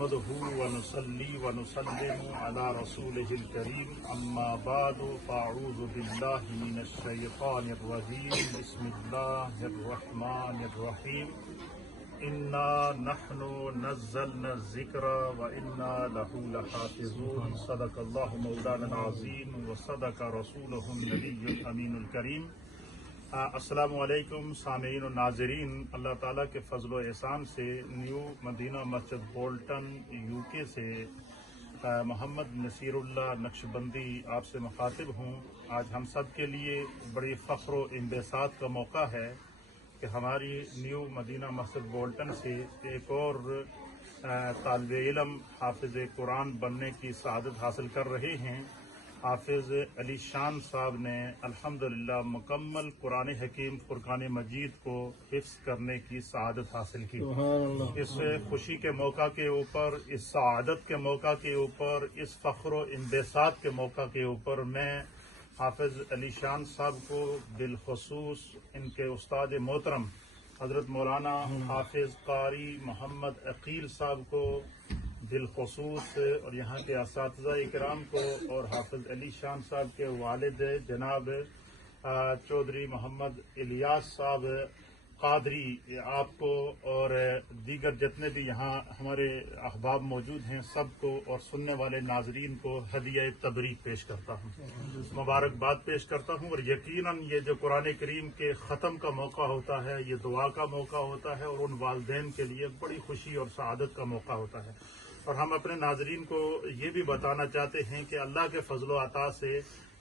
نحمده ونصلي ونسلم على رسوله الكريم اما بعد فاعوذ بالله من الشيطان الرجيم بسم الله الرحمن الرحيم انا نحن نزلنا الذکر وانا له لحافظون صدق الله مولانا العظیم وصدق رسوله النبی الامین الکریم۔ السلام علیکم سامعین و ناظرین، اللہ تعالیٰ کے فضل و احسان سے new Medina Masjid Bolton you کے سے محمد نصیر اللہ نقشبندی آپ سے مخاطب ہوں۔ آج ہم سب کے لیے بڑی فخر و انبساط کا موقع ہے کہ ہماری نیو مدینہ مسجد بولٹن سے ایک اور طالب علم حافظ قرآن بننے کی سعادت حاصل کر رہے ہیں۔ حافظ علی شان صاحب نے الحمدللہ مکمل قرآن حکیم فرقان مجید کو حفظ کرنے کی سعادت حاصل کی۔ اس خوشی کے موقع کے اوپر، اس سعادت کے موقع کے اوپر، اس فخر و انبساط کے موقع کے اوپر میں حافظ علی شان صاحب کو بالخصوص ان کے استاد محترم حضرت مولانا حافظ قاری محمد عقیل صاحب کو بالخصوص اور یہاں کے اساتذہ اکرام کو اور حافظ علی شان صاحب کے والد جناب چودھری محمد الیاس صاحب قادری آپ کو اور دیگر جتنے بھی یہاں ہمارے احباب موجود ہیں سب کو اور سننے والے ناظرین کو ہدیہ تبریک پیش کرتا ہوں، مبارکباد پیش کرتا ہوں۔ اور یقیناً یہ جو قرآن کریم کے ختم کا موقع ہوتا ہے، یہ دعا کا موقع ہوتا ہے اور ان والدین کے لیے بڑی خوشی اور سعادت کا موقع ہوتا ہے۔ اور ہم اپنے ناظرین کو یہ بھی بتانا چاہتے ہیں کہ اللہ کے فضل و عطا سے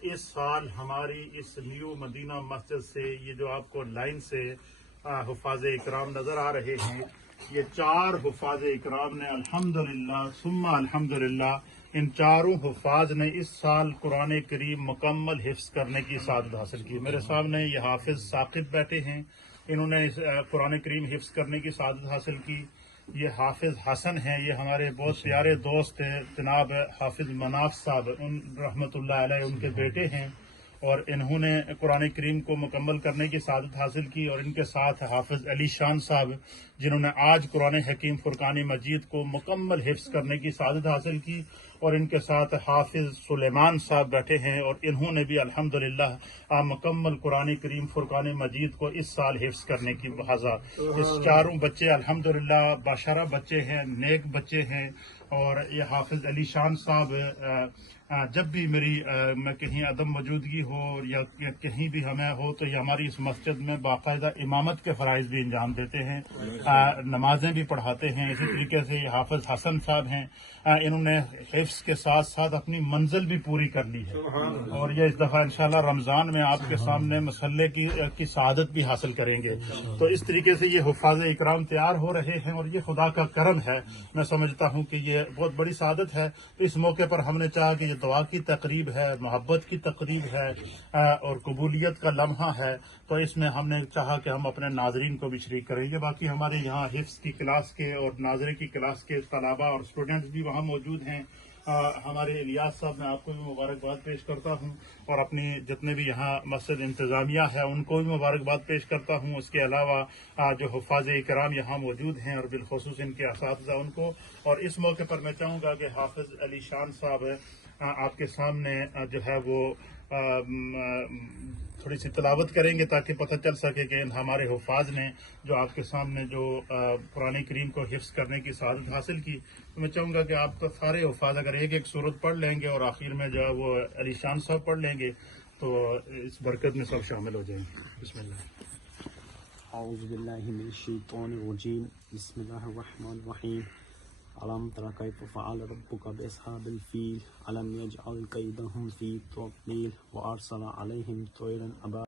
اس سال ہماری اس نیو مدینہ مسجد سے یہ جو آپ کو لائن سے حفاظ اکرام نظر آ رہے ہیں، یہ 4 حفاظ اکرام نے الحمدللہ ثم الحمدللہ ان چاروں حفاظ نے اس سال قرآن کریم مکمل حفظ کرنے کی سعادت حاصل کی۔ میرے سامنے یہ حافظ ثاقب بیٹھے ہیں، انہوں نے قرآن کریم حفظ کرنے کی سعادت حاصل کی۔ یہ حافظ حسن ہیں، یہ ہمارے بہت پیارے دوست ہیں، جناب حافظ مناف صاحب ان رحمۃ اللہ علیہ ان کے بیٹے ہیں، اور انہوں نے قرآن کریم کو مکمل کرنے کی سعادت حاصل کی۔ اور ان کے ساتھ حافظ علی شان صاحب جنہوں نے آج قرآن حکیم فرقان مجید کو مکمل حفظ کرنے کی سعادت حاصل کی، اور ان کے ساتھ حافظ سلیمان صاحب بیٹھے ہیں اور انہوں نے بھی الحمدللہ مکمل قرآن کریم فرقان مجید کو اس سال حفظ کرنے کی حاضر۔ اس چاروں بچے الحمدللہ باشرہ بچے ہیں، نیک بچے ہیں۔ اور یہ حافظ علی شان صاحب جب بھی میں کہیں عدم موجودگی ہو یا کہیں بھی ہمیں ہو تو یہ ہماری اس مسجد میں باقاعدہ امامت کے فرائض بھی انجام دیتے ہیں، نمازیں بھی پڑھاتے ہیں۔ اسی طریقے سے یہ حافظ حسن صاحب ہیں، انہوں نے حفظ کے ساتھ ساتھ اپنی منزل بھی پوری کر لی ہے، اور یہ اس دفعہ انشاءاللہ رمضان میں آپ کے سامنے مسلح کی سعادت بھی حاصل کریں گے۔ تو اس طریقے سے یہ حفاظ اکرام تیار ہو رہے ہیں اور یہ خدا کا کرم ہے۔ میں سمجھتا ہوں کہ یہ بہت بڑی سعادت ہے۔ تو اس موقع پر ہم نے چاہا کہ یہ دعا کی تقریب ہے، محبت کی تقریب ہے اور قبولیت کا لمحہ ہے، تو اس میں ہم نے چاہا کہ ہم اپنے ناظرین کو بھی شریک کریں گے۔ باقی ہمارے یہاں حفظ کی کلاس کے اور ناظرے کی کلاس کے طلباء اور اسٹوڈنٹس بھی وہاں موجود ہیں۔ ہمارے الیاس صاحب میں آپ کو بھی مبارکباد پیش کرتا ہوں، اور اپنی جتنے بھی یہاں مسجد انتظامیہ ہے ان کو بھی مبارکباد پیش کرتا ہوں۔ اس کے علاوہ جو حفاظ اکرام یہاں موجود ہیں اور بالخصوص ان کے اساتذہ ان کو، اور اس موقع پر میں چاہوں گا کہ حافظ علی شان صاحب آپ کے سامنے جو ہے وہ تھوڑی سی تلاوت کریں گے تاکہ پتہ چل سکے کہ ہمارے حفاظ نے جو آپ کے سامنے جو قرآن کریم کو حفظ کرنے کی سعادت حاصل کی۔ تو میں چاہوں گا کہ آپ تو سارے حفاظ اگر ایک ایک سورت پڑھ لیں گے اور آخر میں جو ہے وہ علی شان صاحب پڑھ لیں گے تو اس برکت میں سب شامل ہو جائیں گے۔ بسم اللہ۔ اعوذ باللہ من الشیطان الرجیم، بسم اللہ الرحمن الرحیم۔ علم تر کیف فعل ربک باصحاب الفیل علم یجعل کیدہم فی تضلیل وارسل علیہم طیرا ابابیل